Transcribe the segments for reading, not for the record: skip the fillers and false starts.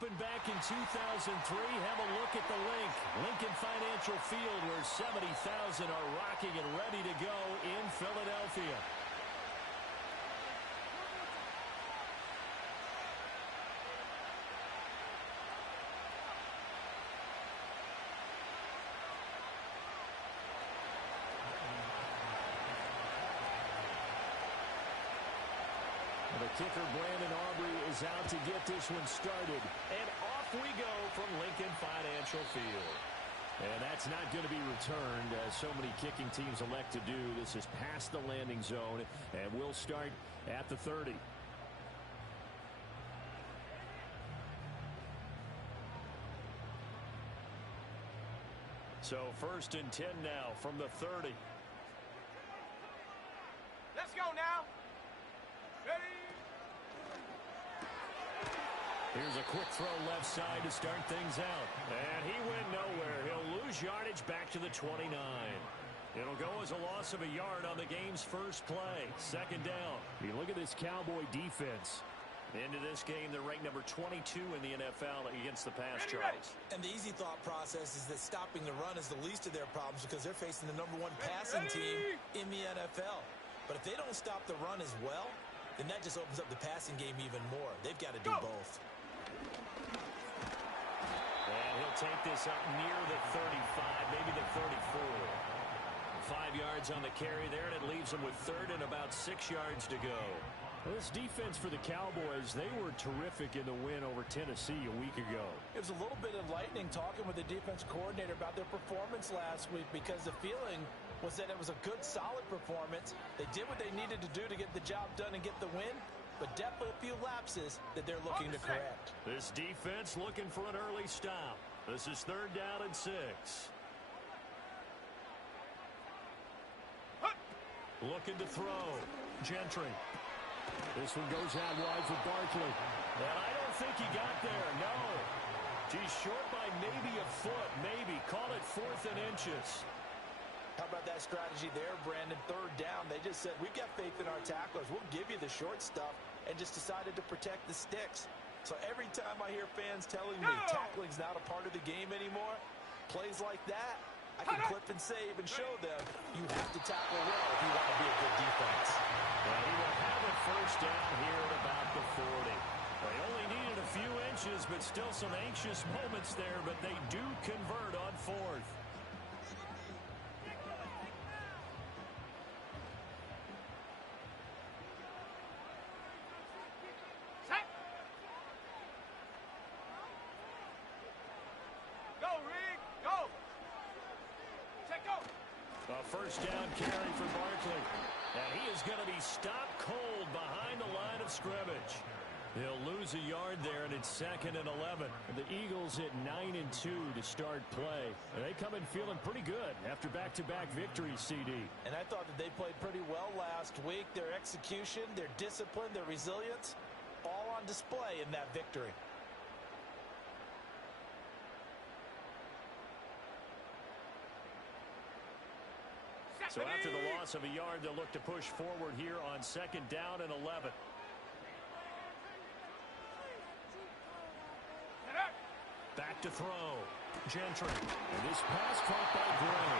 opened back in 2003. Have a look at the link. Lincoln Financial Field, where 70,000 are rocking and ready to go in Philadelphia. The kicker, Brandon Aubrey, is out to get this one started. And off we go from Lincoln Financial Field. And that's not going to be returned, as so many kicking teams elect to do. This is past the landing zone, and we'll start at the 30. So 1st and 10 now from the 30. Let's go now. Ready? Here's a quick throw left side to start things out. And he went nowhere. He'll lose yardage back to the 29. It'll go as a loss of a yard on the game's first play. 2nd down. You look at this Cowboy defense. Into this game, they're ranked number 22 in the NFL against the pass, Charles. And the easy thought process is that stopping the run is the least of their problems because they're facing the #1 passing team in the NFL. But if they don't stop the run as well, then that just opens up the passing game even more. They've got to do both. And he'll take this up near the 35, maybe the 34. 5 yards on the carry there, and it leaves them with 3rd and about 6 yards to go. Well, this defense for the Cowboys, they were terrific in the win over Tennessee a week ago. It was a little bit enlightening talking with the defense coordinator about their performance last week because the feeling was that it was a good, solid performance. They did what they needed to do to get the job done and get the win, but definitely a few lapses that they're looking to correct. This defense looking for an early stop. This is 3rd down and 6. Looking to throw. Gentry. This one goes out wide for Barkley. And I don't think he got there, no. He's short by maybe a foot, maybe. Call it 4th and inches. How about that strategy there, Brandon? 3rd down. They just said, we've got faith in our tacklers. We'll give you the short stuff, and just decided to protect the sticks. So every time I hear fans telling me tackling's not a part of the game anymore, plays like that, I can clip and save and show them you have to tackle well if you want to be a good defense. Well, he will have it 1st down here at about the 40. They only needed a few inches, but still some anxious moments there, but they do convert on 4th. A 1st down carry for Barkley. And he is going to be stopped cold behind the line of scrimmage. He'll lose a yard there, and it's 2nd and 11. The Eagles at 9-2 to start play. And they come in feeling pretty good after back-to-back victories, CD. And I thought that they played pretty well last week. Their execution, their discipline, their resilience, all on display in that victory. So after the loss of a yard, they'll look to push forward here on 2nd down and 11. Back to throw. Gentry. And this pass caught by Gray.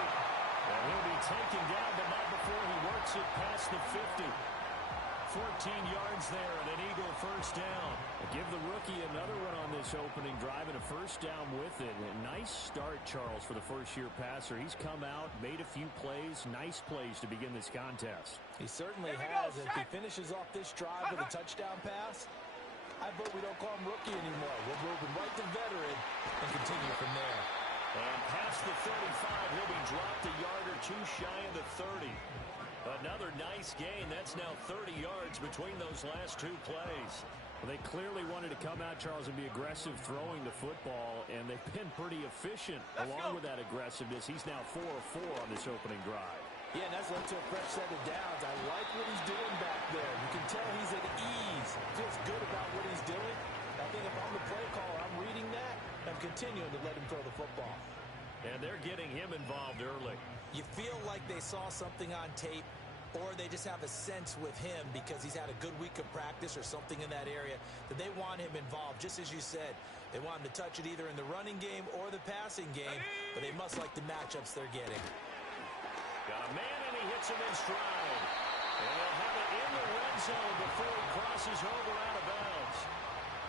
And he'll be taken down, but not before he works it past the 50. 14 yards there and an Eagle 1st down. Give the rookie another one on this opening drive and a 1st down with it. A nice start, Charles, for the first-year passer. He's come out, made a few plays, nice plays to begin this contest. He certainly has. If he finishes off this drive with a touchdown pass, I vote we don't call him rookie anymore. We'll move him right to veteran and continue from there. And past the 35, he'll be dropped a yard or two shy of the 30. Another nice gain. That's now 30 yards between those last 2 plays. Well, they clearly wanted to come out, Charles, and be aggressive throwing the football, and they've been pretty efficient along with that aggressiveness. He's now 4 of 4 on this opening drive. Yeah, and that's led to a fresh set of downs. I like what he's doing back there. You can tell he's at ease. Feels good about what he's doing. I think if I'm the play caller, I'm reading that and continuing to let him throw the football. And they're getting him involved early. You feel like they saw something on tape or they just have a sense with him because he's had a good week of practice or something in that area that they want him involved, just as you said. They want him to touch it either in the running game or the passing game, but they must like the matchups they're getting. Got a man, and he hits him in stride. And they'll have it in the red zone before he crosses over out of bounds.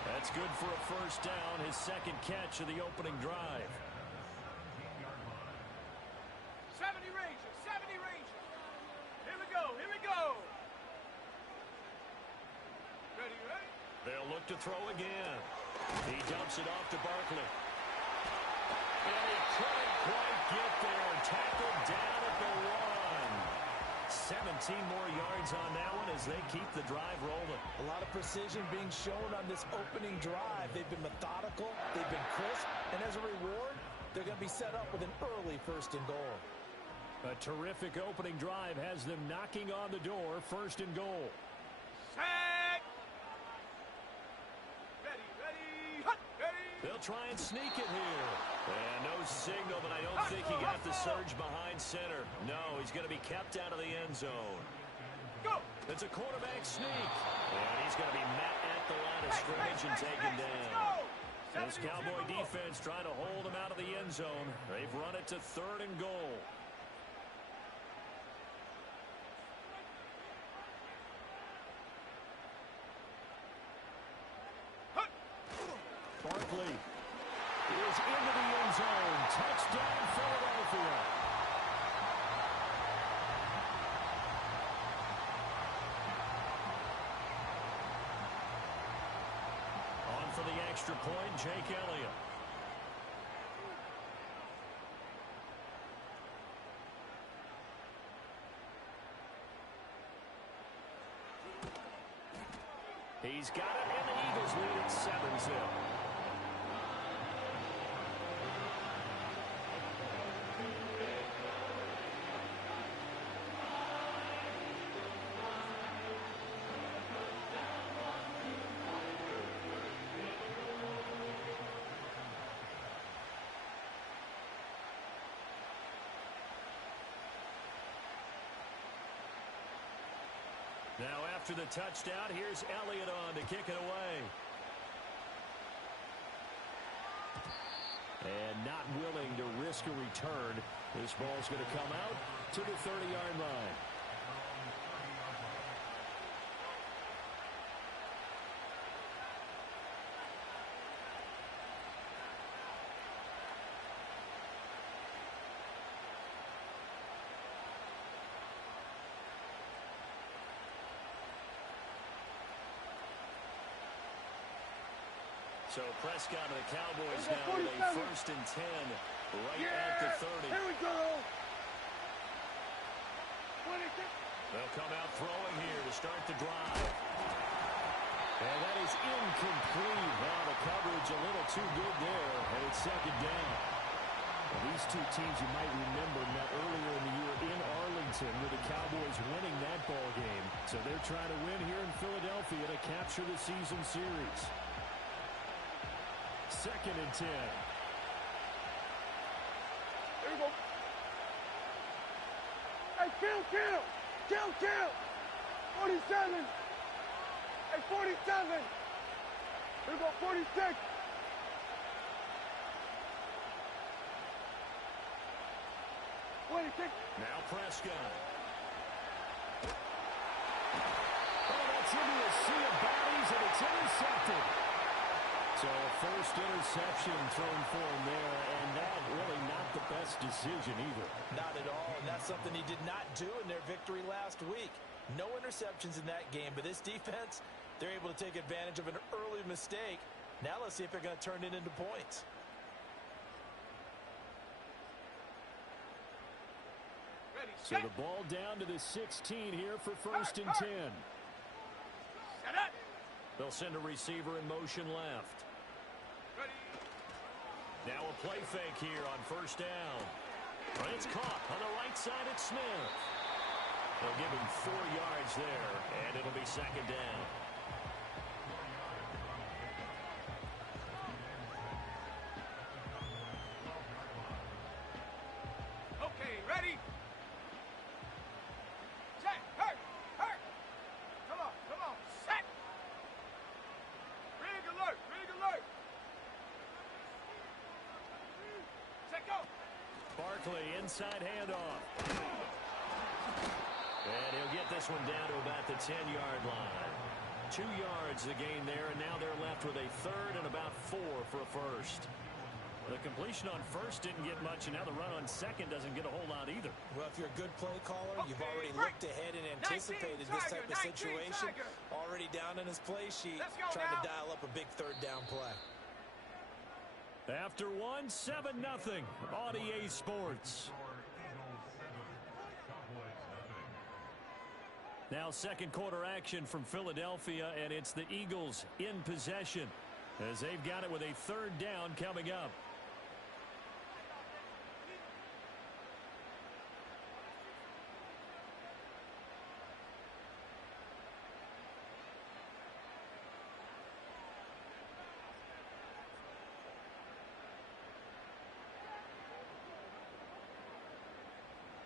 That's good for a first down, his second catch of the opening drive. 70 Rangers, 70 Rangers. Here we go, here we go. Ready, ready? They'll look to throw again. He dumps it off to Barkley. And he couldn't quite get there. Tackled down at the 1. 17 more yards on that one as they keep the drive rolling. A lot of precision being shown on this opening drive. They've been methodical, they've been crisp, and as a reward, they're going to be set up with an early first and goal. A terrific opening drive has them knocking on the door, first and goal. Set. Ready, ready, hut, ready. They'll try and sneak it here. And no signal, but I don't think he got the surge behind center. No, he's going to be kept out of the end zone. Go. It's a quarterback sneak. And he's going to be met at the line of scrimmage and taken down. This Cowboy defense trying to hold him out of the end zone. They've run it to third and goal. Barkley is into the end zone. Touchdown, Philadelphia. On for the extra point, Jake Elliott. He's got it, and the Eagles lead at 7-0. Now after the touchdown, here's Elliott on to kick it away. And not willing to risk a return. This ball's going to come out to the 30-yard line. So Prescott and the Cowboys now with a 1st and 10 right at the 30. Here we go. They'll come out throwing here to start the drive. And that is incomplete. Now the coverage a little too good there, and it's second down. Well, these two teams you might remember met earlier in the year in Arlington with the Cowboys winning that ball game. So they're trying to win here in Philadelphia to capture the season series. 2nd and 10. Here we go. Hey, kill. 47. Hey, 47. Here we go, 46. Now Prescott. Oh, that's into a sea of bodies, and it's intercepted. So a first interception thrown for him there, and that really not the best decision either. Not at all, and that's something he did not do in their victory last week. No interceptions in that game, but this defense, they're able to take advantage of an early mistake. Now let's see if they're going to turn it into points. Ready, So the ball down to the 16 here for 1st and 10. Set up. They'll send a receiver in motion left. Ready. Now a play fake here on 1st down. But it's caught on the right side at Smith. They'll give him 4 yards there, and it'll be 2nd down. Okay, ready. Check. inside handoff. And he'll get this one down to about the 10-yard line. 2 yards the gain there, and now they're left with a third and about 4 for a first. The completion on first didn't get much, and now the run on second doesn't get a whole lot either. Well, if you're a good play caller, you've already looked ahead and anticipated this type of situation. Already down in his play sheet, trying to dial up a big third down play. After one, 7-0 on EA Sports. Now second quarter action from Philadelphia, and it's the Eagles in possession as they've got it with a third down coming up.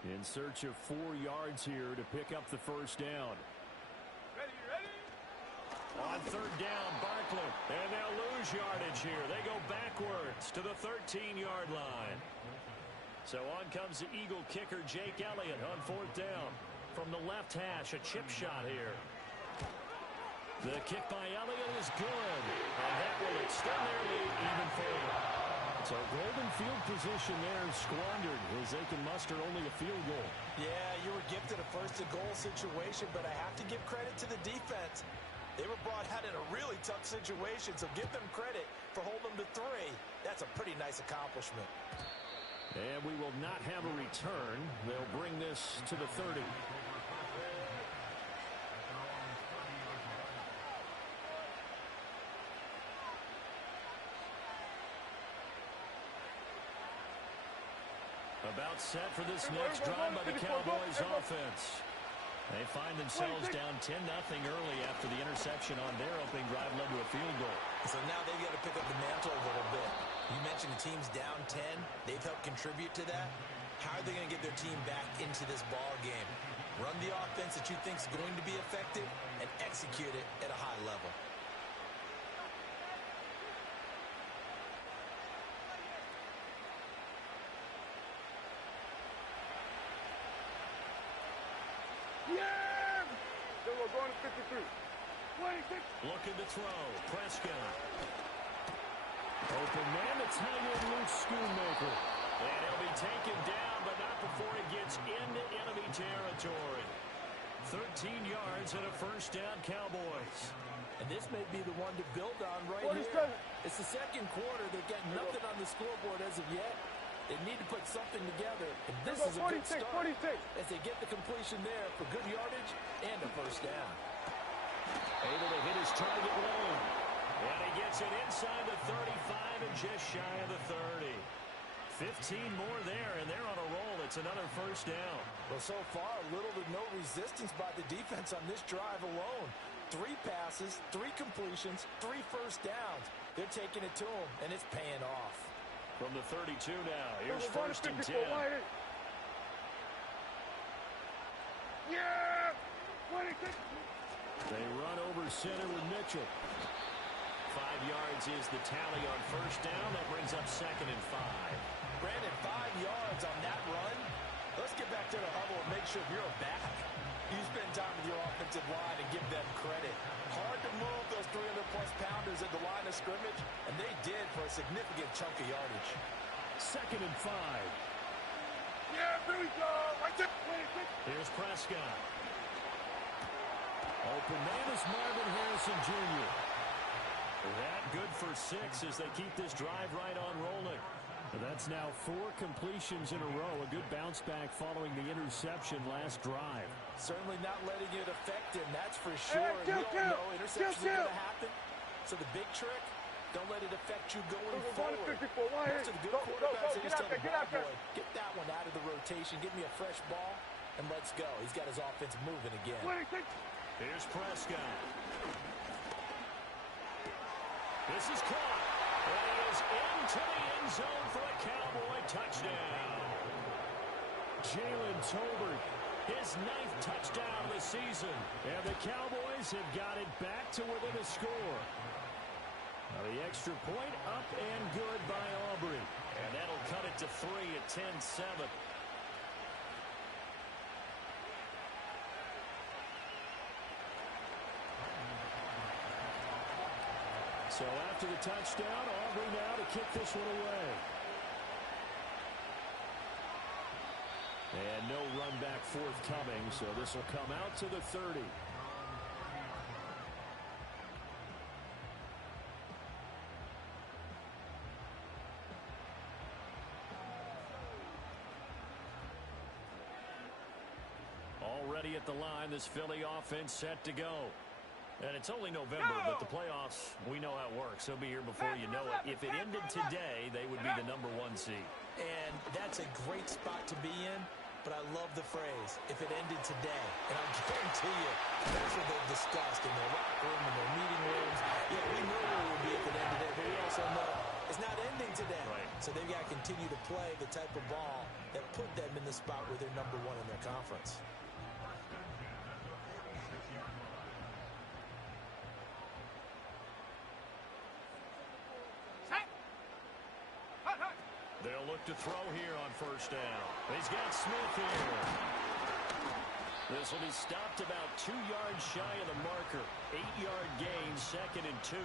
In search of 4 yards here to pick up the first down. Ready? On third down, Barkley. And they'll lose yardage here. They go backwards to the 13-yard line. So on comes the Eagle kicker, Jake Elliott, on fourth down. From the left hash, a chip shot here. The kick by Elliott is good. And that will extend their lead even further. So golden field position there squandered as they can muster only a field goal. Yeah, you were gifted a first-and-goal situation, but I have to give credit to the defense. They were brought out in a really tough situation, so give them credit for holding them to 3. That's a pretty nice accomplishment. And we will not have a return. They'll bring this to the 30. About set for this next drive by the Cowboys offense. They find themselves down 10-0 early after the interception on their opening drive led to a field goal. So now they've got to pick up the mantle a little bit. You mentioned the team's down 10. They've helped contribute to that. How are they going to get their team back into this ball game? Run the offense that you think is going to be effective and execute it at a high level. Yeah! Then we're going to 53. 26. Looking to throw. Prescott. Open man. It's hanging loose. Schoonmaker. And he'll be taken down, but not before he gets into enemy territory. 13 yards and a first down, Cowboys. And this may be the one to build on right 47. here. It's the second quarter. They've got nothing on the scoreboard as of yet. They need to put something together. And this is a good start 46. as they get the completion there for good yardage and a first down. Able to hit his target low. And he gets it inside the 35 and just shy of the 30. 15 more there, and they're on a roll. It's another first down. Well, so far, little to no resistance by the defense on this drive alone. 3 passes, 3 completions, 3 first downs. They're taking it to them, and it's paying off. From the 32 now, here's first and 10. Yeah! 26. They run over center with Mitchell. 5 yards is the tally on first down. That brings up second and 5. Brandon, 5 yards on that run. Let's get back to the huddle and make sure you're a back. You spend time with your offensive line and give them credit. Hard to move those 300-plus pounders at the line of scrimmage, and they did for a significant chunk of yardage. Second and 5. Yeah, here we go. Right there. 26. Here's Prescott. Open man is Marvin Harrison Jr. That good for 6 as they keep this drive right on rolling. That's now 4 completions in a row. A good bounce back following the interception last drive. Certainly not letting it affect him, that's for sure. Hey, we all know interceptions are going to happen. So the big trick, don't let it affect you going forward. Most of the good quarterbacks, they just tell the ball boy, get that one out of the rotation, give me a fresh ball, and let's go. He's got his offense moving again. 26. Here's Prescott. This is caught. And he is into the end zone for a Cowboy touchdown. Jalen Tolbert, his 9th touchdown of the season. And the Cowboys have got it back to within a score. Now the extra point up and good by Aubrey. And that'll cut it to 3 at 10-7. So after the touchdown, Aubrey now to kick this one away. And no run back forthcoming, so this will come out to the 30. Already at the line, this Philly offense set to go. And it's only November, but the playoffs, we know how it works. They'll be here before you know it. If it ended today, they would be the #1 seed. And that's a great spot to be in, but I love the phrase, if it ended today. And I guarantee you, that's what they've discussed in their locker room, in their meeting rooms. Yeah, we know where we'll be if it ended today, but we also know it's not ending today. Right. So they've got to continue to play the type of ball that put them in the spot where they're #1 in their conference. They'll look to throw here on first down. He's got Smith here. This will be stopped about 2 yards shy of the marker. 8-yard gain, 2nd and 2.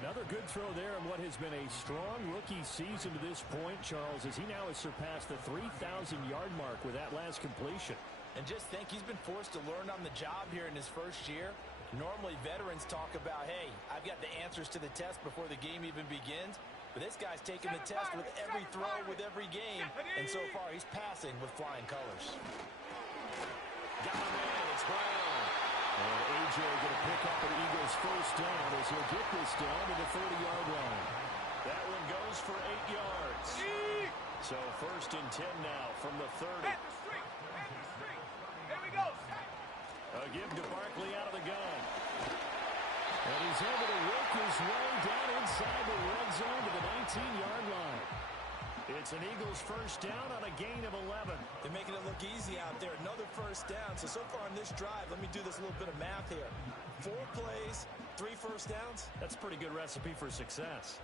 Another good throw there in what has been a strong rookie season to this point, Charles, as he now has surpassed the 3,000-yard mark with that last completion. And just think, he's been forced to learn on the job here in his first year. Normally, veterans talk about, hey, I've got the answers to the test before the game even begins. But this guy's taking the test with every throw, with every game. And so far, he's passing with flying colors. Got him in. It's Brown. And A.J. going to pick up an Eagles first down as he'll get this down to the 30-yard line. That one goes for 8 yards. So 1st and 10 now from the 30. Hit the street. Hit the street. Here we go. A give to Barkley out of the gun. And he's able to work his way down inside the red zone to the 19-yard line. It's an Eagles first down on a gain of 11. They're making it look easy out there. Another first down. So far on this drive, let me do this little bit of math here. 4 plays, 3 first downs. That's a pretty good recipe for success.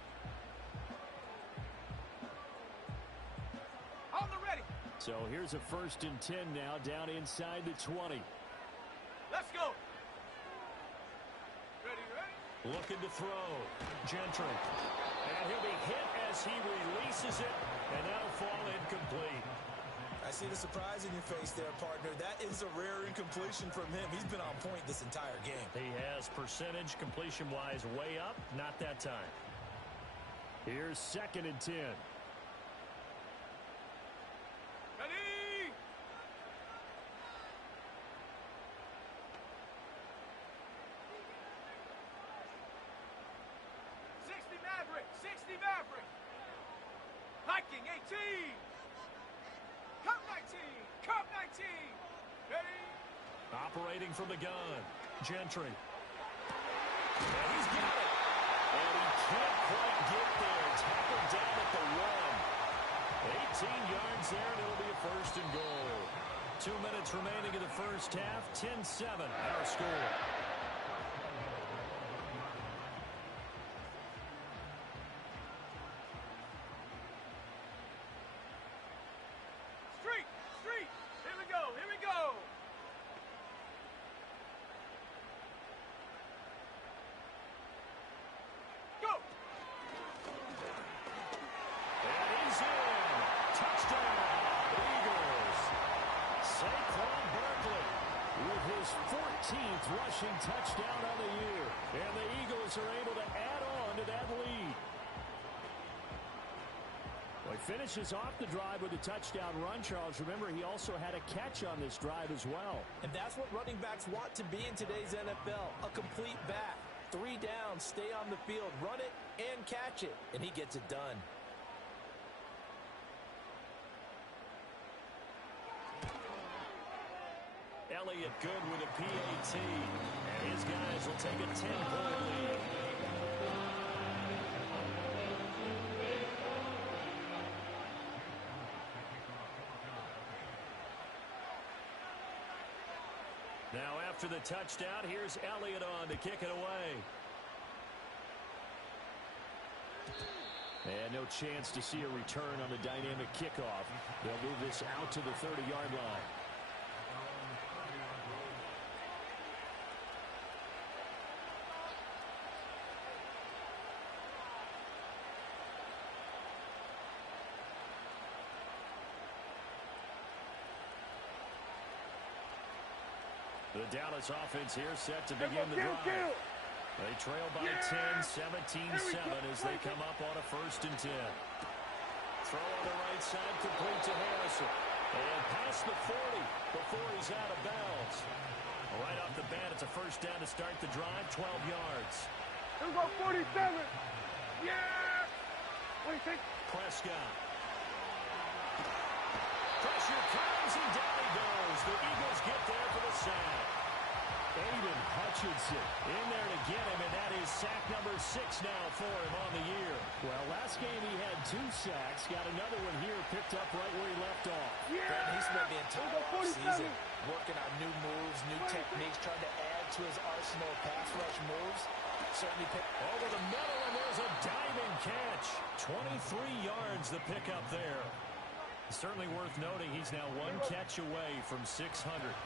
On the ready. So here's a 1st and 10 now down inside the 20. Let's go. Ready, ready. Looking to throw. Gentry. And he'll be hit as he releases it. And that'll fall incomplete. I see the surprise in your face there, partner. That is a rare incompletion from him. He's been on point this entire game. He has percentage completion-wise way up. Not that time. Here's 2nd and 10. Ready. 60 Maverick. 60 Maverick. Hiking 18. Cup 19. Cup 19. Ready. Operating from the gun. Gentry. And he's got it. And he can't quite get there. Tackled down at the 1. 18 yards there, and it'll be a 1st and goal. 2 minutes remaining in the first half. 10-7, our score. Street. Street. Here we go. Here we go. Go. And he's in. Touchdown, Eagles. Saquon Barkley with his 14th rushing touchdown on the year. And the Eagles are able to add on to that lead. Well, he finishes off the drive with a touchdown run, Charles. Remember, he also had a catch on this drive as well. And that's what running backs want to be in today's NFL, a complete back. 3 downs, stay on the field, run it, and catch it. And he gets it done. Elliott good with a PAT. And his guys will take a 10-point lead. Now after the touchdown, here's Elliott on to kick it away. And no chance to see a return on the dynamic kickoff. They'll move this out to the 30-yard line. The Dallas offense here set to begin the drive. They trail by 10, 17-7 as they come up on a 1st and 10. Throw on the right side, complete to Harrison. And past the 40 before he's out of bounds. Right off the bat, it's a 1st down to start the drive, 12 yards. Here we go, 47. Yeah! What do you think? Prescott. Pressure comes, and down he goes. The Eagles get there for the sack. Aiden Hutchinson in there to get him, and that is sack number 6 now for him on the year. Well, last game he had 2 sacks. Got another one here picked up right where he left off. Yeah. He spent the entire offseason working on new moves, new techniques, trying to add to his arsenal of pass rush moves. Certainly picked over the middle, and there's a diving catch. 23 yards the pickup there. Certainly worth noting he's now 1 catch away from 600.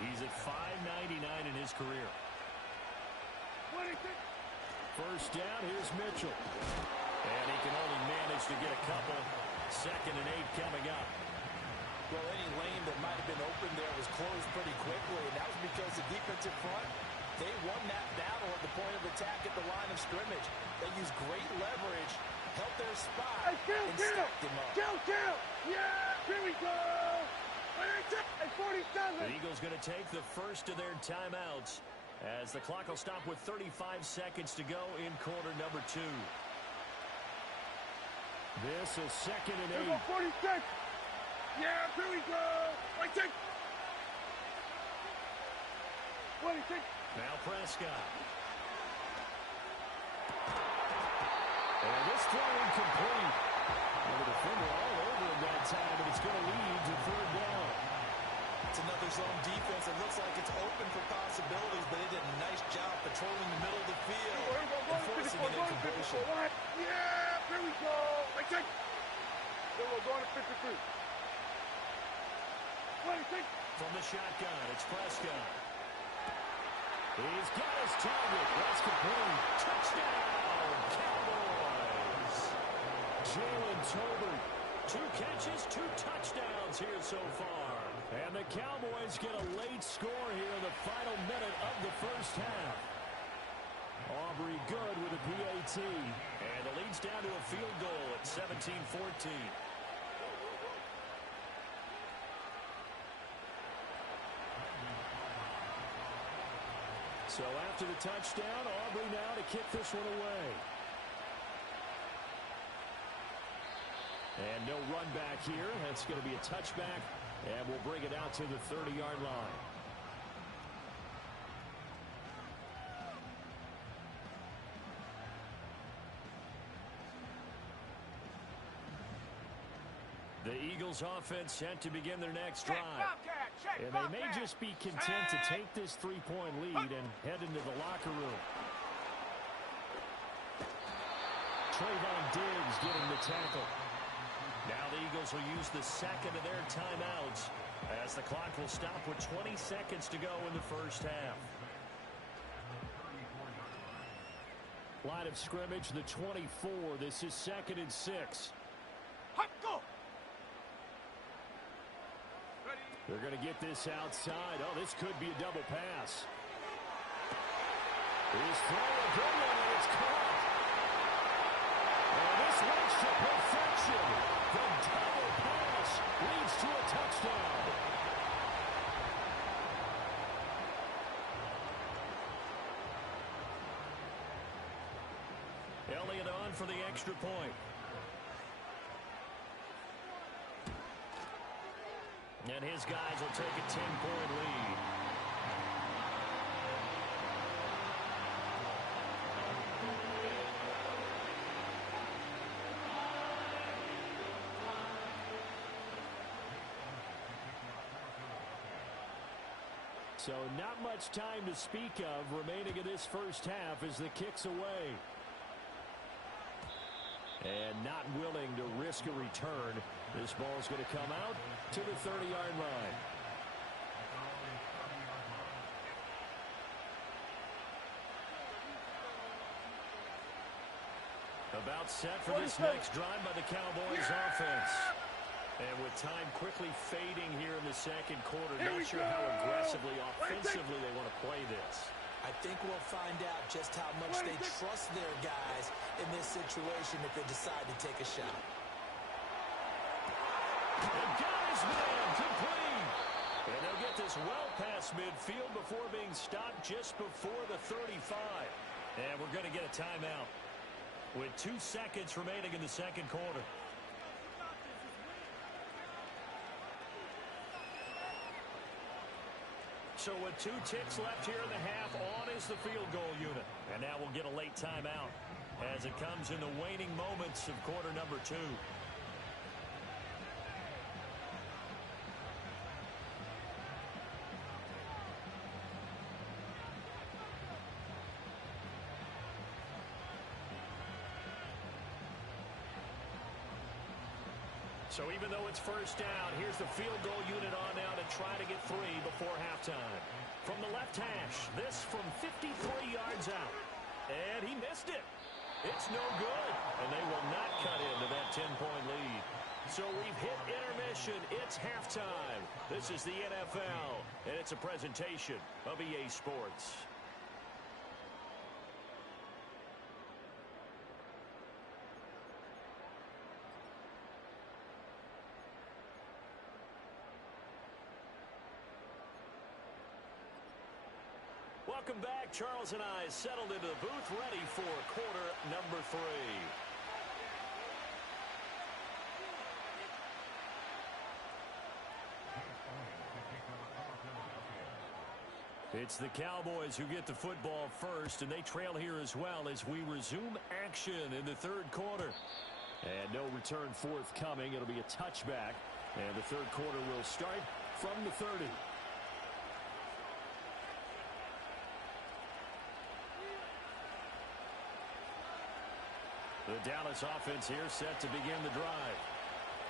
He's at 599 in his career. 1st down, here's Mitchell. And he can only manage to get a couple. 2nd and 8 coming up. Well, any lane that might have been open there was closed pretty quickly, and that was because the defensive front, they won that battle at the point of attack at the line of scrimmage. They used great leverage, held their spot, and stacked him up. Kill! Yeah! Here we go! At 47! The Eagles going to take the first of their timeouts as the clock will stop with 35 seconds to go in quarter number 2. This is 2nd and 8. Here we go, 46! Yeah, here we go! 46! 46! Now Prescott. And this throw incomplete. And the defender all over him that time, and it's going to lead to 3rd down. It's another zone defense. It looks like it's open for possibilities, but they did a nice job patrolling the middle of the field and forcing an incompletion. Yeah, here we go. I take. Then we're going to 53. 26. From the shotgun, it's Prescott. He's got his target. That's complete. Touchdown, Cowboys. Jalen Tolbert. 2 catches, 2 touchdowns here so far. And the Cowboys get a late score here in the final minute of the 1st half. Aubrey Good with a PAT. And the lead's down to a field goal at 17-14. So after the touchdown, Aubrey now to kick this one away. And no run back here. That's going to be a touchback. And we'll bring it out to the 30-yard line. The Eagles offense set to begin their next drive. And they may just be content to take this 3-point lead and head into the locker room. Trayvon Diggs getting the tackle. Now the Eagles will use the 2nd of their timeouts as the clock will stop with 20 seconds to go in the 1st half. Line of scrimmage, the 24. This is 2nd and 6. Go! They're going to get this outside. Oh, this could be a double pass. He's throwing a good one, and it's caught. And this leads to perfection. The double pass leads to a touchdown. Elliott on for the extra point. And his guys will take a 10-point lead. So not much time to speak of remaining in this 1st half as the kick's away. And not willing to risk a return. This ball's going to come out to the 30-yard line. About set for this next drive by the Cowboys offense. And with time quickly fading here in the second quarter, not sure how aggressively, offensively they want to play this. I think we'll find out just how much they trust their guys in this situation if they decide to take a shot. And got his man complete. And they'll get this well past midfield before being stopped just before the 35. And we're going to get a timeout with 2 seconds remaining in the second quarter. So with 2 ticks left here in the half, on is the field goal unit. And now we'll get a late timeout as it comes in the waning moments of quarter number 2. So even though it's first down, here's the field goal unit on now to try to get 3 before halftime. From the left hash, this from 53 yards out. And he missed it. It's no good. And they will not cut into that 10-point lead. So we've hit intermission. It's halftime. This is the NFL, and it's a presentation of EA Sports. Welcome back. Charles and I settled into the booth, ready for quarter number 3. It's the Cowboys who get the football first, and they trail here as well as we resume action in the third quarter. And no return forthcoming. It'll be a touchback, and the third quarter will start from the 30. The Dallas offense here set to begin the drive.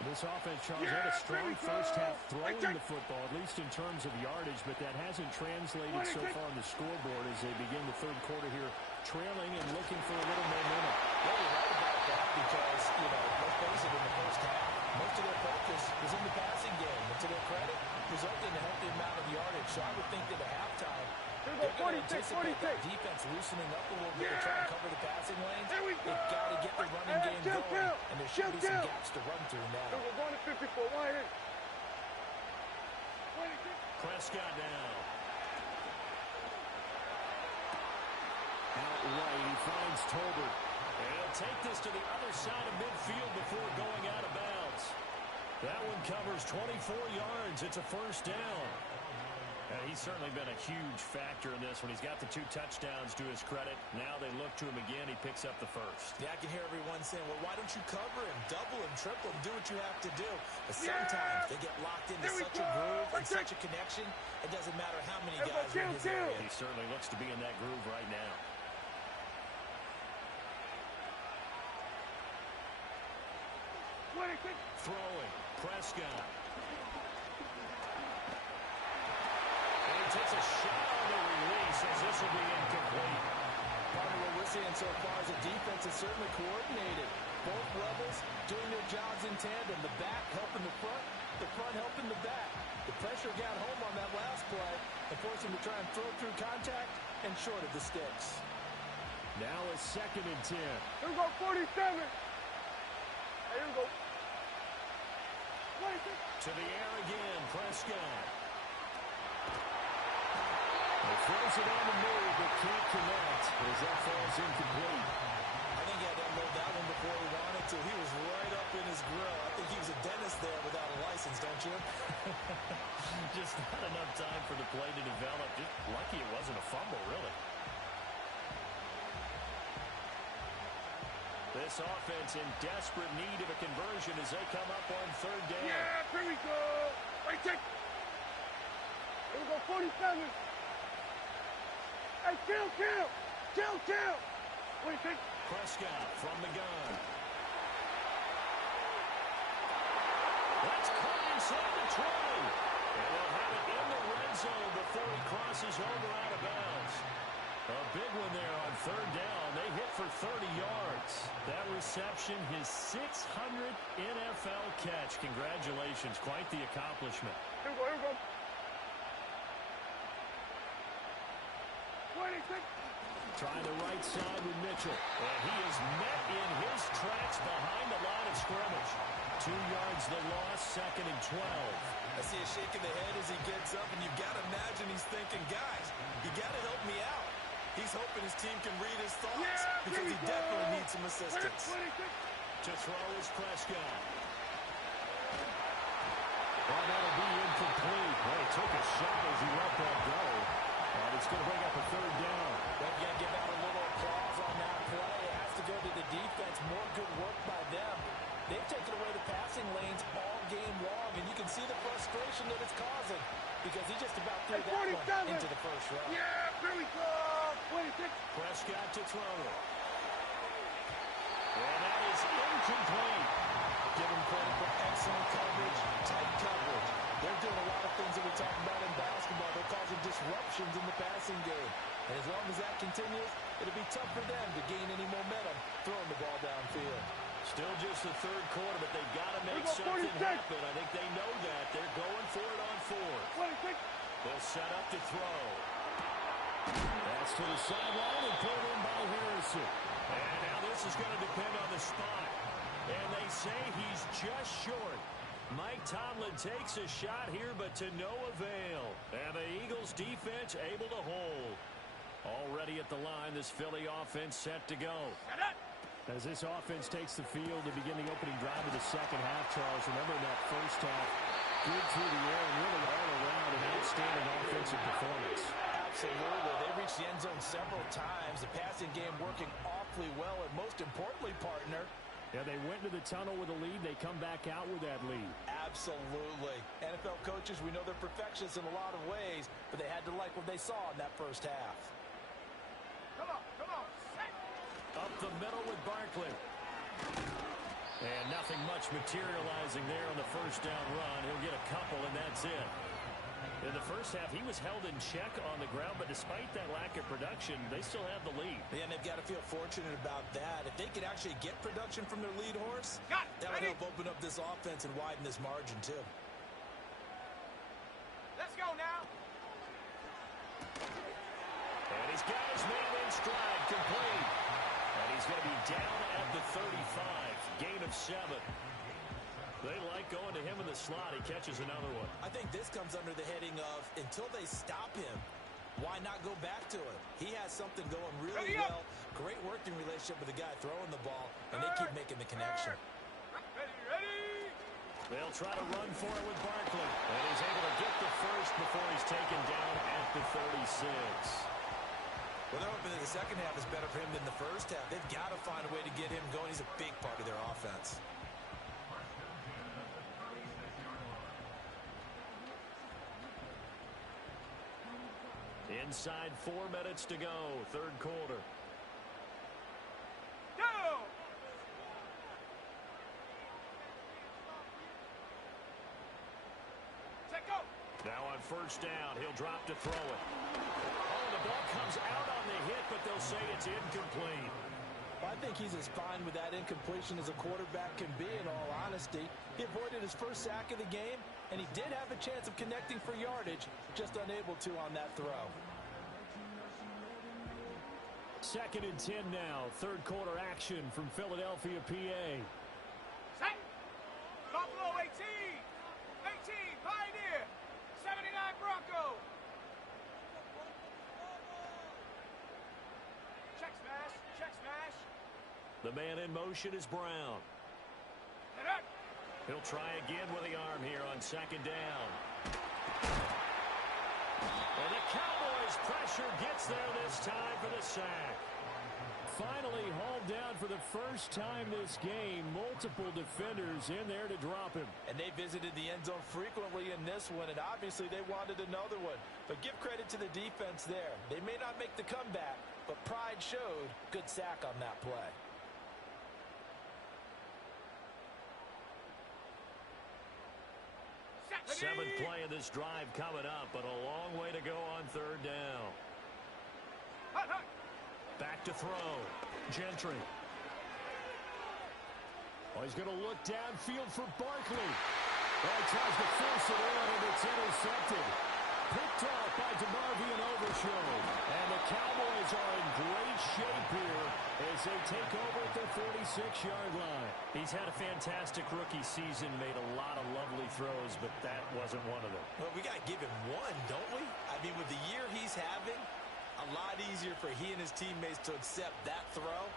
This offense, Charles, had a strong first half throwing the football, at least in terms of yardage, but that hasn't translated so far on the scoreboard as they begin the third quarter here, trailing and looking for a little momentum. Yeah, you're right about that because, let's face it, in the first half, most of their focus was in the passing game. And to their credit, resulted in a healthy amount of yardage. So I would think that at halftime, they're going to anticipate that defense loosening up a little bit to try and cover the passing lanes. They've got to get the running game going, and there should be some gaps to run through now. Prescott now. Out right, he finds Tolbert. And he'll take this to the other side of midfield before going out of bounds. That one covers 24 yards. It's a first down. And he's certainly been a huge factor in this when he's got the 2 touchdowns to his credit. Now they look to him again. He picks up the first. Yeah, I can hear everyone saying, well, why don't you cover him, double him, triple him, do what you have to do. But sometimes they get locked into such a groove and such a connection, it doesn't matter how many guys are in his area. He certainly looks to be in that groove right now. Throwing, Prescott. Takes a shot on the release as this will be incomplete. Part of what we're seeing so far is the defense is certainly coordinated. Both levels doing their jobs in tandem. The back helping the front helping the back. The pressure got home on that last play and forced him to try and throw through contact and short of the sticks. Now a 2nd and 10. Here we go, 47. Here we go. To the air again, Prescott. He throws it on the move, but can't connect as that falls incomplete. I think he had to unload that one before he wanted to. He was right up in his grill. I think he was a dentist there without a license, don't you? Just not enough time for the play to develop. Just lucky it wasn't a fumble, really. This offense in desperate need of a conversion as they come up on 3rd down. Yeah, here we go. Right, take. Here we go, 47. Hey, kill. Wait, take. Prescott from the gun. That's caught inside the 20. And they'll have it in the red zone before he crosses over out of bounds. A big one there on 3rd down. They hit for 30 yards. That reception, his 600th NFL catch. Congratulations. Quite the accomplishment. Here we go. 26. Trying the right side with Mitchell. And he is met in his tracks behind the line of scrimmage. 2 yards the loss, 2nd and 12. I see a shake of the head as he gets up, and you've got to imagine he's thinking, guys, you got to help me out. He's hoping his team can read his thoughts because he definitely needs some assistance. To throw is Prescott. Well, that'll be incomplete. Well, he took a shot as he let that go. And it's going to bring up a 3rd down. Well, you got to give out a little applause on that play. It has to go to the defense. More good work by them. They've taken away the passing lanes all game long, and you can see the frustration that it's causing because he just about threw that one into the first row. Yeah, here we go. 26. Prescott to throw. And that is incomplete. Give him credit for excellent coverage, tight coverage. They're doing a lot of things that we talk about in basketball. They're causing disruptions in the passing game. And as long as that continues, it'll be tough for them to gain any momentum throwing the ball downfield. Still just the 3rd quarter, but they've got to make something happen. I think they know that. They're going for it on 4th. 26. They'll set up to throw. That's to the sideline and pulled in by Harrison. And now this is going to depend on the spot. And they say he's just short. Mike Tomlin takes a shot here, but to no avail. And the Eagles defense able to hold. Already at the line, this Philly offense set to go. As this offense takes the field to begin the opening drive of the 2nd half, Charles, remember in that first half, good through the air and really all around an outstanding offensive performance. Absolutely. They reached the end zone several times. The passing game working awfully well, and most importantly, partner, yeah, they went to the tunnel with a lead. They come back out with that lead. Absolutely. NFL coaches, we know they're perfectionists in a lot of ways, but they had to like what they saw in that first half. Come on, come on. Up the middle with Barkley. And nothing much materializing there on the first down run. He'll get a couple, and that's it. In the first half, he was held in check on the ground, but despite that lack of production, they still have the lead. And they've got to feel fortunate about that. If they could actually get production from their lead horse, that would help open up this offense and widen this margin, too. Let's go now. And he's got his man in stride, complete. And he's going to be down at the 35. Gain of 7. They like going to him in the slot. He catches another one. I think this comes under the heading of, until they stop him, why not go back to it? He has something going really well. Great working relationship with the guy throwing the ball, and they keep making the connection. Ready. They'll try to run for it with Barkley. And he's able to get the first before he's taken down at the 36. Well, they're hoping that the second half is better for him than the first half. They've got to find a way to get him going. He's a big part of their offense. Inside 4 minutes to go, 3rd quarter. Go! Take go! Now on first down, he'll drop to throw it. Oh, the ball comes out on the hit, but they'll say it's incomplete. I think he's as fine with that incompletion as a quarterback can be, in all honesty. He avoided his first sack of the game, and he did have a chance of connecting for yardage, just unable to on that throw. 2nd and 10 now. 3rd quarter action from Philadelphia, PA. Set. Buffalo 18. 18, Pioneer. 79, Bronco. Check smash. Check smash. The man in motion is Brown. He'll try again with the arm here on 2nd down. And the Cowboys' pressure gets there this time for the sack. Finally hauled down for the first time this game. Multiple defenders in there to drop him. And they visited the end zone frequently in this one, and obviously they wanted another one. But give credit to the defense there. They may not make the comeback, but pride showed. Good sack on that play. Seventh play of this drive coming up, but a long way to go on 3rd down. Back to throw. Gentry. Oh, he's going to look downfield for Barkley. Oh, he tries to force it in, and it's intercepted. Picked off by DeMarvion Overshown. And the Cowboys are in great shape here as they take over at their 46-yard line. He's had a fantastic rookie season, made a lot of lovely throws, but that wasn't one of them. Well, we got to give him one, don't we? I mean, with the year he's having, a lot easier for he and his teammates to accept that throw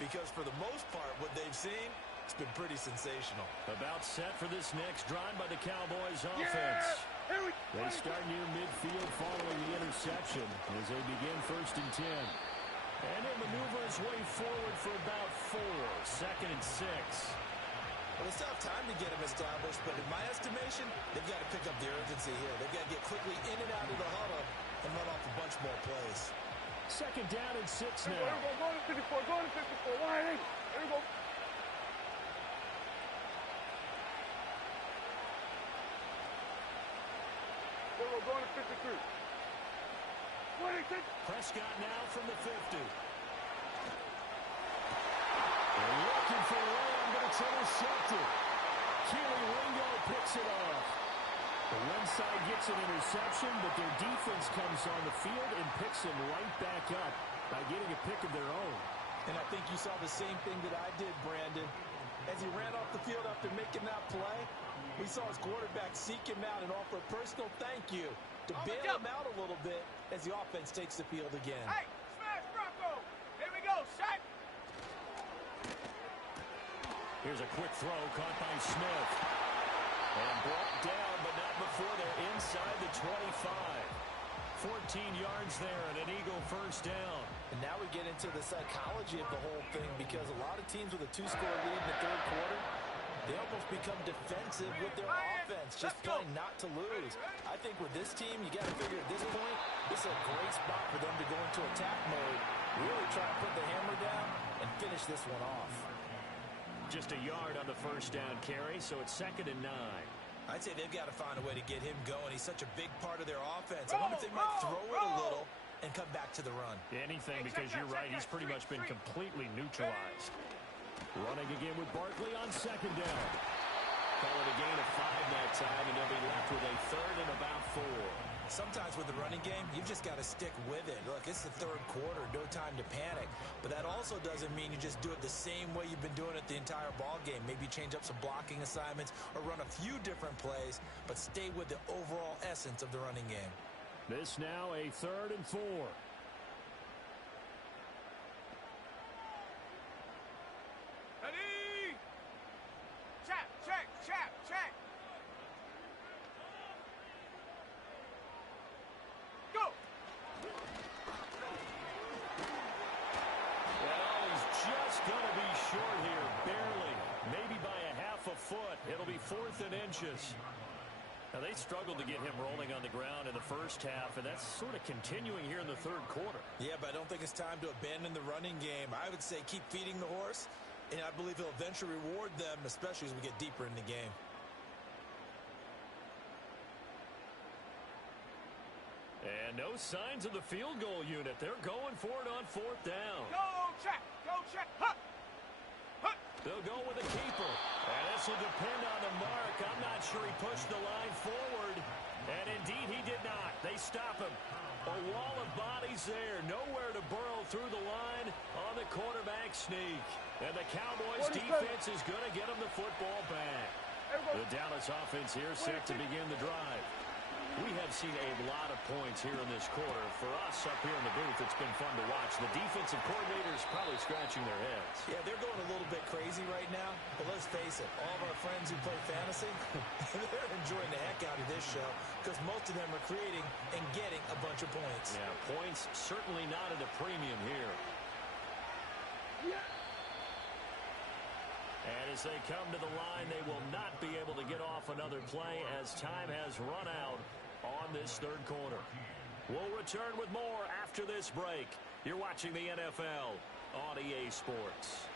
because for the most part, what they've seen, it's been pretty sensational. About set for this next drive by the Cowboys offense. They start near midfield following the interception as they begin 1st and 10. And he'll maneuver his way forward for about 4. 2nd and 6. Well, they still have time to get him established, but in my estimation, they've got to pick up the urgency here. They've got to get quickly in and out of the huddle and run off a bunch more plays. 2nd down and 6 now. Here we go, go to 54, go to 54. Line in. Here we go. We're going to 53. 26. Prescott now from the 50. They're looking for Lamb, but it's intercepted. Keely Ringo picks it off. The one side gets an interception, but their defense comes on the field and picks him right back up by getting a pick of their own. And I think you saw the same thing that I did, Brandon. As he ran off the field after making that play, we saw his quarterback seek him out and offer a personal thank you to bail him out a little bit as the offense takes the field again. Hey, smash Bronco. Here we go, sack. Here's a quick throw caught by Smith. And brought down, but not before they're inside the 25. 14 yards there and an Eagle 1st down. And now we get into the psychology of the whole thing because a lot of teams with a 2-score lead in the 3rd quarter, they almost become defensive with their offense, just playing not to lose. I think with this team, you got to figure at this point, this is a great spot for them to go into attack mode, really try to put the hammer down and finish this one off. Just a yard on the 1st down carry, so it's 2nd and 9. I'd say they've got to find a way to get him going. He's such a big part of their offense. I wonder if they might throw it a little and come back to the run. Anything, because you're right. He's pretty much been completely neutralized. Running again with Barkley on 2nd down. Call it a gain of 5 that time, and they'll be left with a 3rd and about 4. Sometimes with the running game, you've just got to stick with it. Look, it's the 3rd quarter, no time to panic. But that also doesn't mean you just do it the same way you've been doing it the entire ball game. Maybe change up some blocking assignments or run a few different plays, but stay with the overall essence of the running game. This now a 3rd and 4. Ready? Check, check, check, check. Go. Well, he's just going to be short here, barely. Maybe by a half a foot. It'll be 4th and inches. Now, they struggled to get him rolling on the ground in the 1st half, and that's sort of continuing here in the 3rd quarter. Yeah, but I don't think it's time to abandon the running game. I would say keep feeding the horse, and I believe he'll eventually reward them, especially as we get deeper in the game. And no signs of the field goal unit. They're going for it on 4th down. Go check, go check. Hut. Hut. They'll go with a keeper. And this will depend on the mark. I'm not sure he pushed the line forward. And indeed, he did not. They stop him. A wall of bodies there. Nowhere to burrow through the line on the quarterback sneak. And the Cowboys defense is going to get him the football back. The Dallas offense here set to begin the drive. We have seen a lot of points here in this quarter. For us up here in the booth, it's been fun to watch. The defensive coordinators probably scratching their heads. Yeah, they're going a little bit crazy right now. But let's face it, all of our friends who play fantasy, they're enjoying the heck out of this show because most of them are creating and getting a bunch of points. Yeah, points certainly not at a premium here. And as they come to the line, they will not be able to get off another play as time has run out on this 3rd quarter. We'll return with more after this break. You're watching the NFL on EA Sports.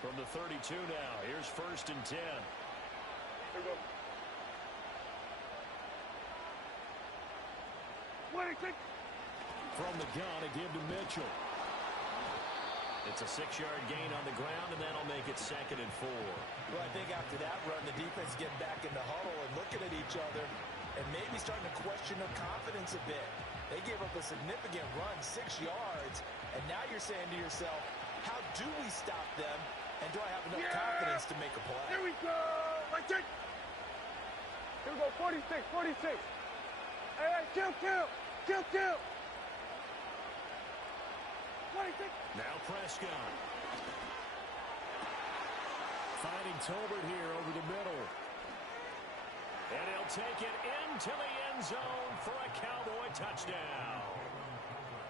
From the 32 now, here's 1st and 10. Here we go. From the gun, a give to Mitchell. It's a 6-yard gain on the ground, and that'll make it 2nd and 4. Well, I think after that run, the defense get back in the huddle and looking at each other and maybe starting to question their confidence a bit. They gave up a significant run, 6 yards, and now you're saying to yourself, how do we stop them, and do I have enough confidence to make a play? Here we go. Right there. Here we go. 46, 46. Hey, kill. 26. Now Prescott. Finding Tolbert here over the middle. And he'll take it into the end zone for a Cowboy touchdown.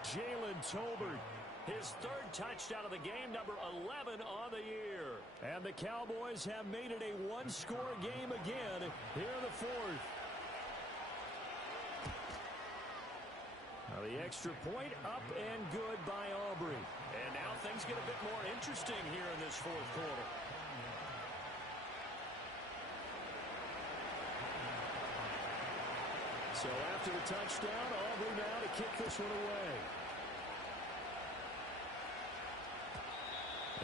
Jalen Tolbert, his 3rd touchdown of the game, number 11 on the year. And the Cowboys have made it a 1-score game again here in the 4th. Now the extra point up and good by Aubrey. And now things get a bit more interesting here in this 4th quarter. So after the touchdown, Aubrey now to kick this one away.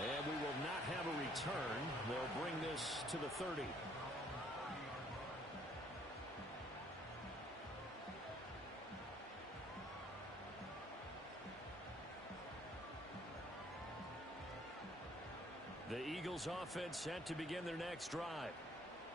And we will not have a return. They'll bring this to the 30. The Eagles offense set to begin their next drive.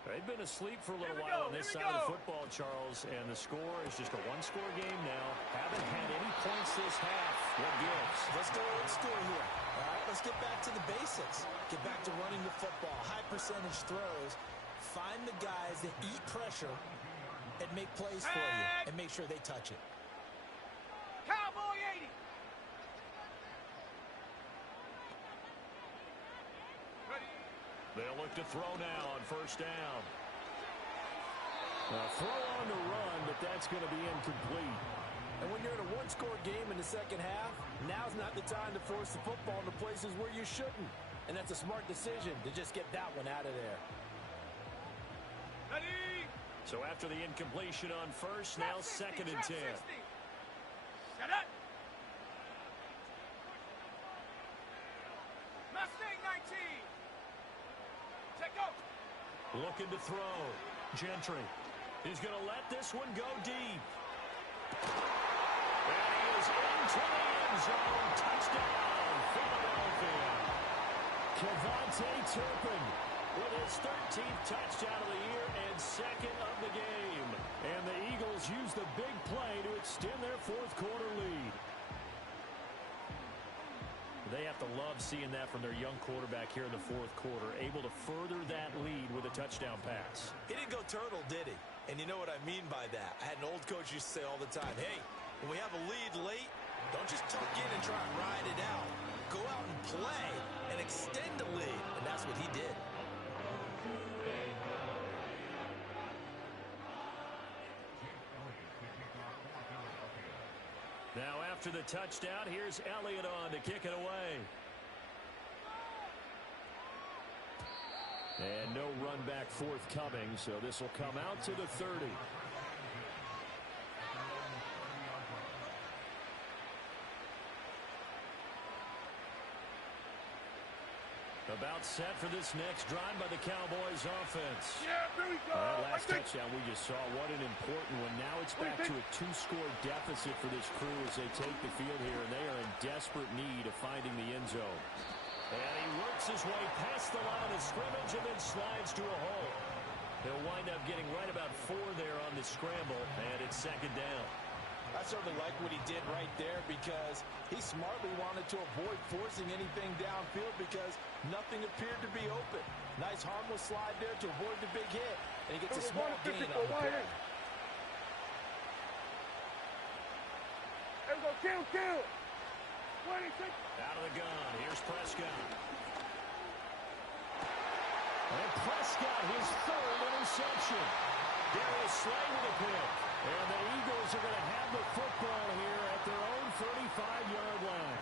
They've been asleep for a little while on this side of the football, Charles, and the score is just a 1-score game now. Haven't had any points this half. What gives? Let's go old school here. All right, let's get back to the basics. Get back to running the football, high percentage throws. Find the guys that eat pressure and make plays for you and make sure they touch it. Cowboy 80. They'll look to throw now on 1st down. Throw on the run, but that's going to be incomplete. And when you're in a 1-score game in the 2nd half, now's not the time to force the football into places where you shouldn't. And that's a smart decision to just get that one out of there. Ready. So after the incompletion on 1st, now 2nd and 10. Set up. Mustang 19. Check out. Looking to throw. Gentry. He's going to let this one go deep. And he is into the end zone. Touchdown, Philadelphia. Kevontae Turpin with his 13th touchdown of the year and 2nd of the game. And the Eagles use the big play to extend their 4th quarter lead. They have to love seeing that from their young quarterback here in the 4th quarter, able to further that lead with a touchdown pass. He didn't go turtle, did he? And you know what I mean by that. I had an old coach used to say all the time, hey, when we have a lead late, don't just tuck in and try and ride it out. Go out and play and extend the lead. And that's what he did. Now after the touchdown, here's Elliott on to kick it away. And no run back forthcoming, so this will come out to the 30. About set for this next drive by the Cowboys offense. Yeah, here we go. That last touchdown we just saw, what an important one. Now it's back to a 2-score deficit for this crew as they take the field here, and they are in desperate need of finding the end zone. And he works his way past the line of scrimmage and then slides to a hole. He'll wind up getting right about 4 there on the scramble, and it's 2nd down. I certainly like what he did right there because he smartly wanted to avoid forcing anything downfield because nothing appeared to be open. Nice harmless slide there to avoid the big hit, and he gets a small gain on the play. There we go, kill. 26. Out of the gun, here's Prescott. And Prescott, his 3rd interception. Darius Slay with a pick. And the Eagles are going to have the football here at their own 35-yard line.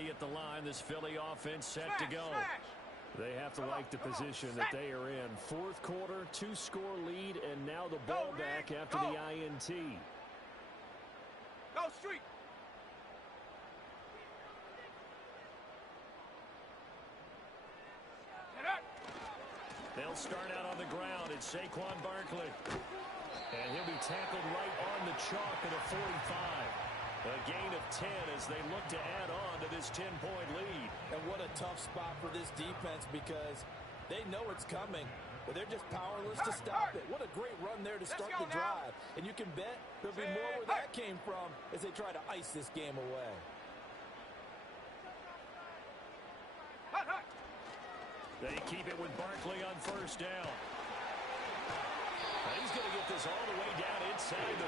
ready at the line. This Philly offense set to go. They have to like the position that they are in. Fourth quarter, 2-score lead, and now the ball back after the INT. Go, street. They'll start out on the ground. It's Saquon Barkley. And he'll be tackled right on the chalk at a 45. A gain of 10 as they look to add on to this 10-point lead. And what a tough spot for this defense because they know it's coming, but they're just powerless to stop it. What a great run there to start the drive. And you can bet there'll be more where that came from as they try to ice this game away. They keep it with Barkley on first down. Now he's going to get this all the way down inside the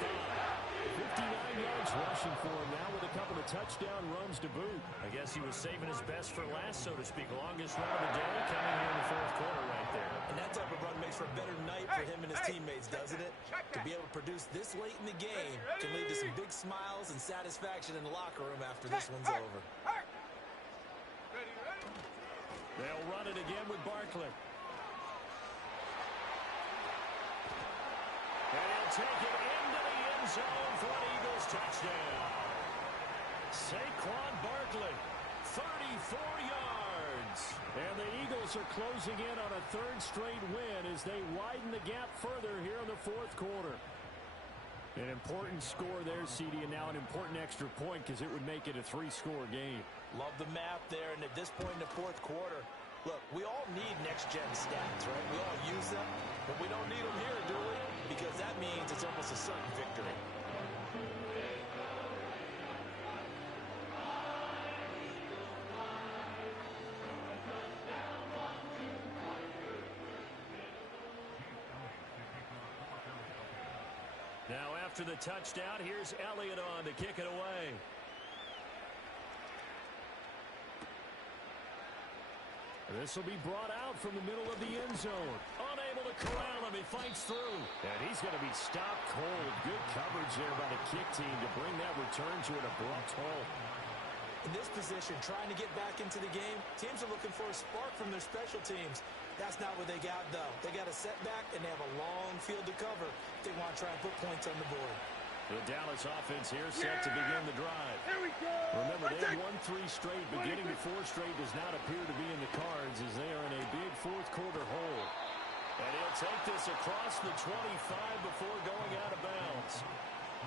35. 59 yards rushing for him now with a couple of touchdown runs to boot. I guess he was saving his best for last, so to speak. Longest run of the day coming here in the fourth quarter right there. And that type of run makes for a better night for him and his teammates, doesn't it? To be able to produce this late in the game can lead to some big smiles and satisfaction in the locker room after this one's over. They'll run it again with Barkley. And he'll take it into the end zone for an Eagles touchdown. Saquon Barkley, 34 yards. And the Eagles are closing in on a third straight win as they widen the gap further here in the fourth quarter. An important score there, CD, and now an important extra point because it would make it a 3-score game. Love the math there, and at this point in the fourth quarter, look, we all need next-gen stats, right? We all use them, but we don't need them here, do we? Because that means it's almost a certain victory. Now after the touchdown, here's Elliott on to kick it away. This will be brought out from the middle of the end zone. Unable to corral him. He fights through. And he's going to be stopped cold. Good coverage there by the kick team to bring that return to an abrupt halt. In this position, trying to get back into the game, teams are looking for a spark from their special teams. That's not what they got, though. They got a setback, and they have a long field to cover if they want to try and put points on the board. The Dallas offense here set to begin the drive. Here we go. Remember, they've won 3 straight, but getting to 4 straight does not appear to be in the cards as they are in a big fourth quarter hole. And he'll take this across the 25 before going out of bounds.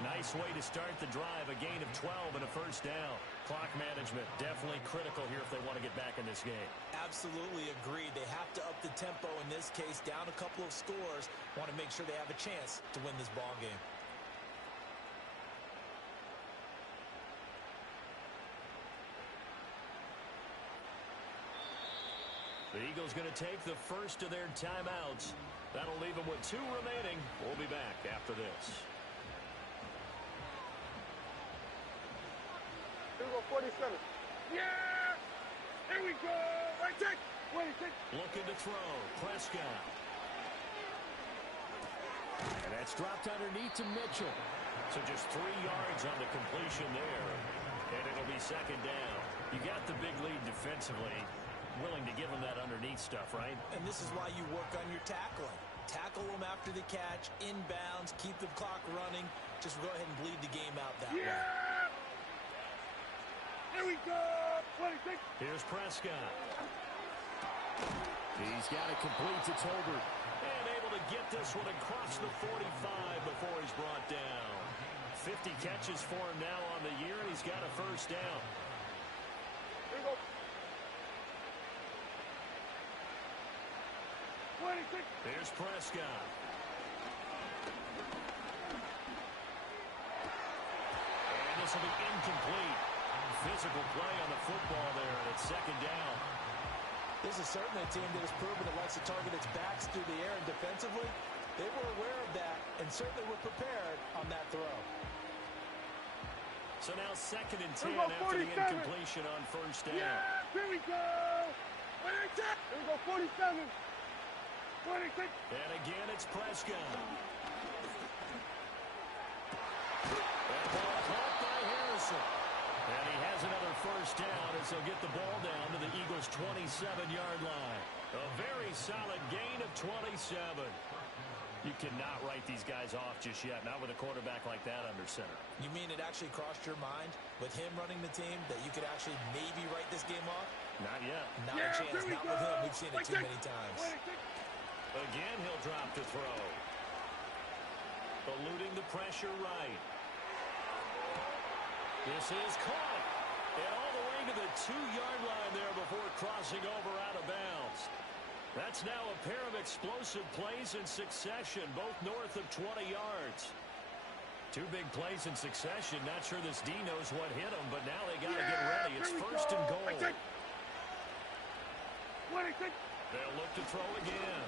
Nice way to start the drive, a gain of 12 and a first down. Clock management definitely critical here if they want to get back in this game. Absolutely agreed. They have to up the tempo in this case, down a couple of scores. Want to make sure they have a chance to win this ball game. The Eagles going to take the first of their timeouts. That'll leave them with 2 remaining. We'll be back after this. Here we go, 47. Yeah! Here we go! Right, take! 26. Looking to throw. Prescott. And that's dropped underneath to Mitchell. So just 3 yards on the completion there. And it'll be second down. You got the big lead defensively. Willing to give them that underneath stuff, right? And this is why you work on your tackling. Tackle them after the catch, inbounds, keep the clock running. Just go ahead and bleed the game out that way. Here we go! 26. Here's Prescott. He's got it complete to Tolbert. And able to get this one across the 45 before he's brought down. 50 catches for him now on the year, and he's got a first down. Here we go. 26. Here's Prescott. And this will be incomplete. Physical play on the football there, and it's second down. This is certainly a team that has proven it likes to target its backs through the air, and defensively, they were aware of that and certainly were prepared on that throw. So now second and 10 after the incompletion on first down. Yeah, here we go. 26. Here we go, 47. 26. And again, it's Prescott. And ball caught by Harrison. And he has another first down as they'll get the ball down to the Eagles' 27-yard line. A very solid gain of 27. You cannot write these guys off just yet, not with a quarterback like that under center. You mean it actually crossed your mind with him running the team that you could actually maybe write this game off? Not yet. Not a chance. Not with him. We've seen it too many times. Again, he'll drop to throw. Eluding the pressure right. This is caught. And all the way to the 2-yard line there before crossing over out of bounds. That's now a pair of explosive plays in succession, both north of 20 yards. Two big plays in succession. Not sure this D knows what hit him, but now they got to get ready. It's first and goal. They'll look to throw again.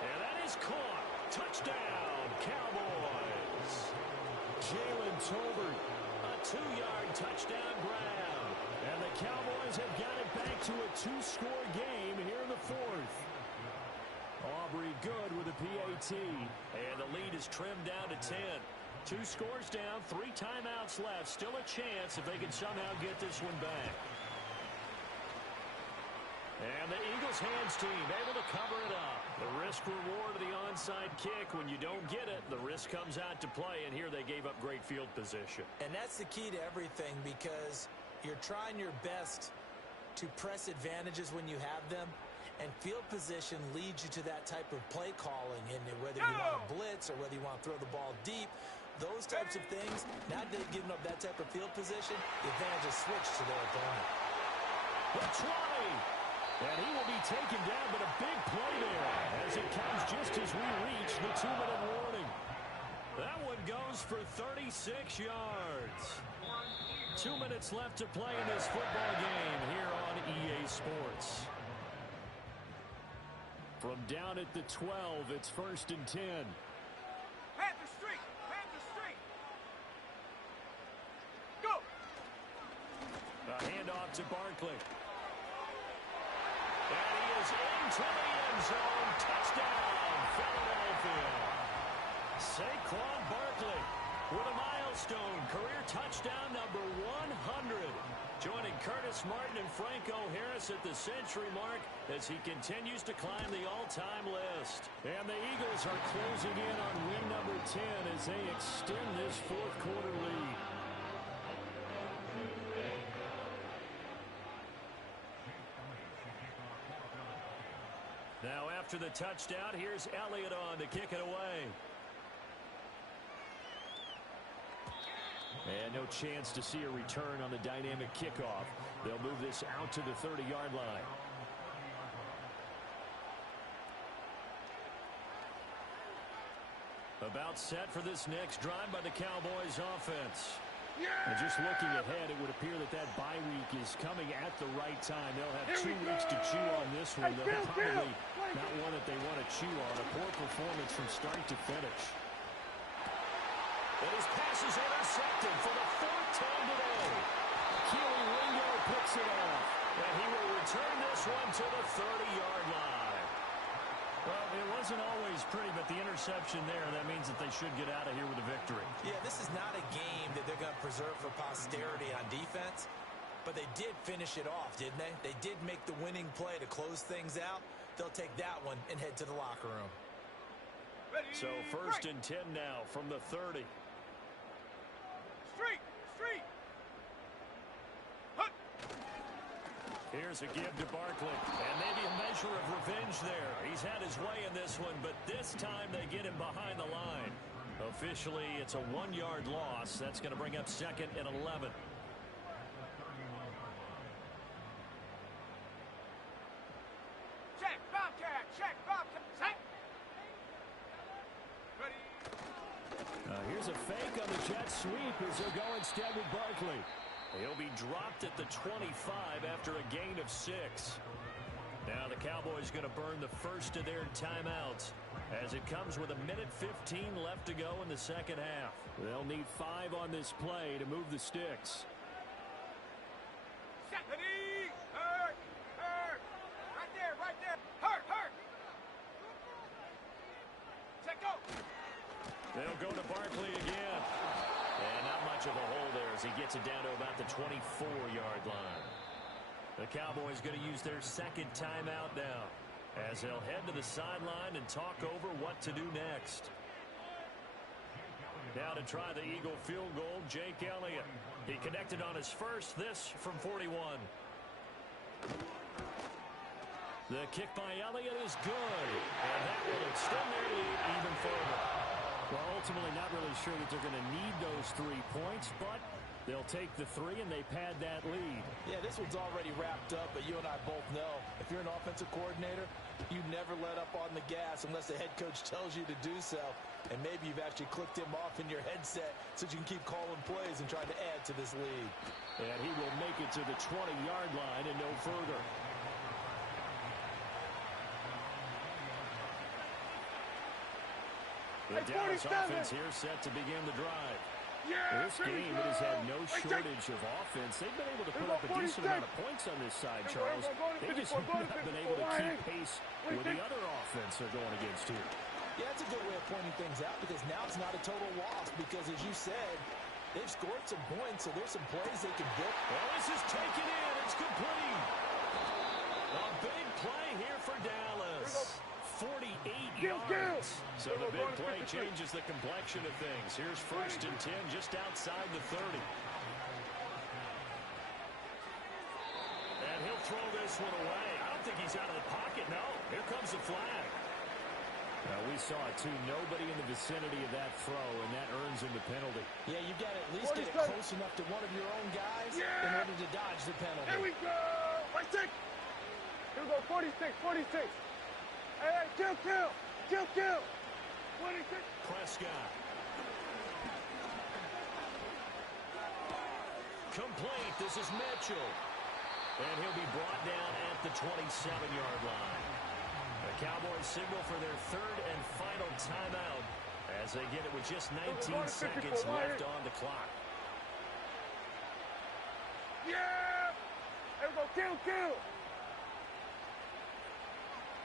And that is caught. Touchdown, Cowboys. Jalen Tolbert, a 2-yard touchdown grab. And the Cowboys have got it back to a 2-score game here in the fourth. Aubrey good with a PAT. And the lead is trimmed down to 10. 2 scores down, 3 timeouts left. Still a chance if they can somehow get this one back. And the Eagles hands team able to cover it up. The risk reward of the onside kick. When you don't get it, the risk comes out to play. And here they gave up great field position. And that's the key to everything, because you're trying your best to press advantages when you have them. And field position leads you to that type of play calling. And whether you want to blitz or whether you want to throw the ball deep, those types of things, now that they've given up that type of field position, the advantage is switched to their opponent. The 20. And he will be taken down, but a big play there as it comes just as we reach the 2-minute warning. That one goes for 36 yards. 2 minutes left to play in this football game here on EA Sports. From down at the 12, it's first and 10. Panther Street! Panther Street! Go! A handoff to Barkley. And he is into the end zone. Touchdown, Philadelphia. Saquon Barkley with a milestone career touchdown number 100. Joining Curtis Martin and Franco Harris at the century mark as he continues to climb the all-time list. And the Eagles are closing in on win number 10 as they extend this fourth quarter lead. Now after the touchdown, here's Elliott on to kick it away. And no chance to see a return on the dynamic kickoff. They'll move this out to the 30-yard line. About set for this next drive by the Cowboys offense. And just looking ahead, it would appear that bye week is coming at the right time. They'll have 2 weeks to chew on this one. They'll have probably not one that they want to chew on. A poor performance from start to finish. And his pass is intercepted for the 4th time today. Keely Ringo picks it off. And he will return this one to the 30-yard line. Well, it wasn't always pretty, but the interception there, that means that they should get out of here with a victory. Yeah, this is not a game that they're going to preserve for posterity on defense, but they did finish it off, didn't they? They did make the winning play to close things out. They'll take that one and head to the locker room. So first and 10 now from the 30. Street! Here's a give to Barkley, and maybe a measure of revenge there. He's had his way in this one, but this time they get him behind the line. Officially, it's a 1-yard loss. That's going to bring up 2nd and 11. Check, Bobcat! Check, Bobcat! Check! Ready? Here's a fake on the jet sweep as they'll go instead with Barkley. He'll be dropped at the 25 after a gain of 6. Now the Cowboys going to burn the first of their timeouts as it comes with 1:15 left to go in the second half. They'll need 5 on this play to move the sticks. Ready? Hurt! Right there! Hurt! Check, go! They'll go to Barkley again. And not much of a hole there as he gets it down to about the 24-yard line. The Cowboys going to use their second timeout now as they'll head to the sideline and talk over what to do next. Now to try the Eagle field goal, Jake Elliott. He connected on his first, this from 41. The kick by Elliott is good, and that will extend their lead even further. Well, ultimately not really sure that they're going to need those 3 points, but they'll take the 3 and they pad that lead. Yeah, this one's already wrapped up, but you and I both know if you're an offensive coordinator, you never let up on the gas unless the head coach tells you to do so. And maybe you've actually clicked him off in your headset so you can keep calling plays and trying to add to this lead. And he will make it to the 20-yard line and no further. The Dallas offense here set to begin the drive. Yeah, This game, it has had no shortage of offense. They've been able to put up a decent amount of points on this side, Charles. They just have not been able to keep pace with the other offense they're going against here. Yeah, that's a good way of pointing things out because now it's not a total loss because, as you said, they've scored some points, so there's some plays they can build. Well, this is taken in. It's complete. A big play here for Dallas. 48 yards. So the big play changes the complexion of things. Here's 1st and 10 just outside the 30. And he'll throw this one away. I don't think he's out of the pocket, no. Here comes the flag. We saw it, too. Nobody in the vicinity of that throw, and that earns him the penalty. Yeah, you've got to at least get it close enough to one of your own guys in order to dodge the penalty. Here we go. 46. Here we go. 46. 46. Hey, kill. 26. Prescott. Complete. This is Mitchell. And he'll be brought down at the 27-yard line. The Cowboys signal for their 3rd and final timeout as they get it with just 19 seconds left on the clock. Yeah! Here we go. Kill.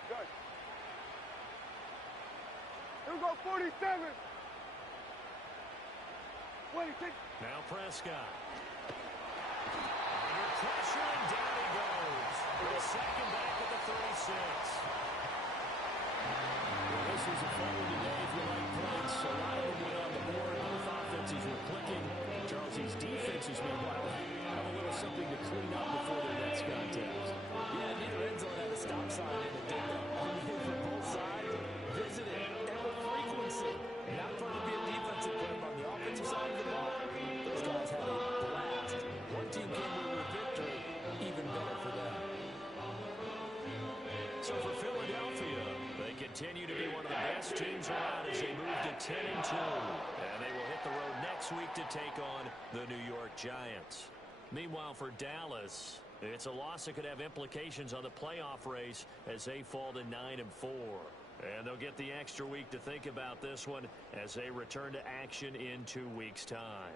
Good. Here we go. 47. 26. Now Prescott. Under pressure, and down he goes. The second back at the 36. Well, this was a fun one today if you like points. A lot of them went on the board. Both offenses were clicking. Charles, these defenses, meanwhile, have a little something to clean up before their next contest. Yeah, neither end zone had a stop sign in it, did they? From both sides, visited, and with frequency. Not fun to be a defensive player, but on the offensive side of the ball, those guys had a blast. One team came away with victory, even better for them. So for Philadelphia, they continue to be one of the best teams around as they move to 10-2. And they will hit the road next week to take on the New York Giants. Meanwhile, for Dallas, it's a loss that could have implications on the playoff race as they fall to 9-4. And they'll get the extra week to think about this one as they return to action in 2 weeks' time.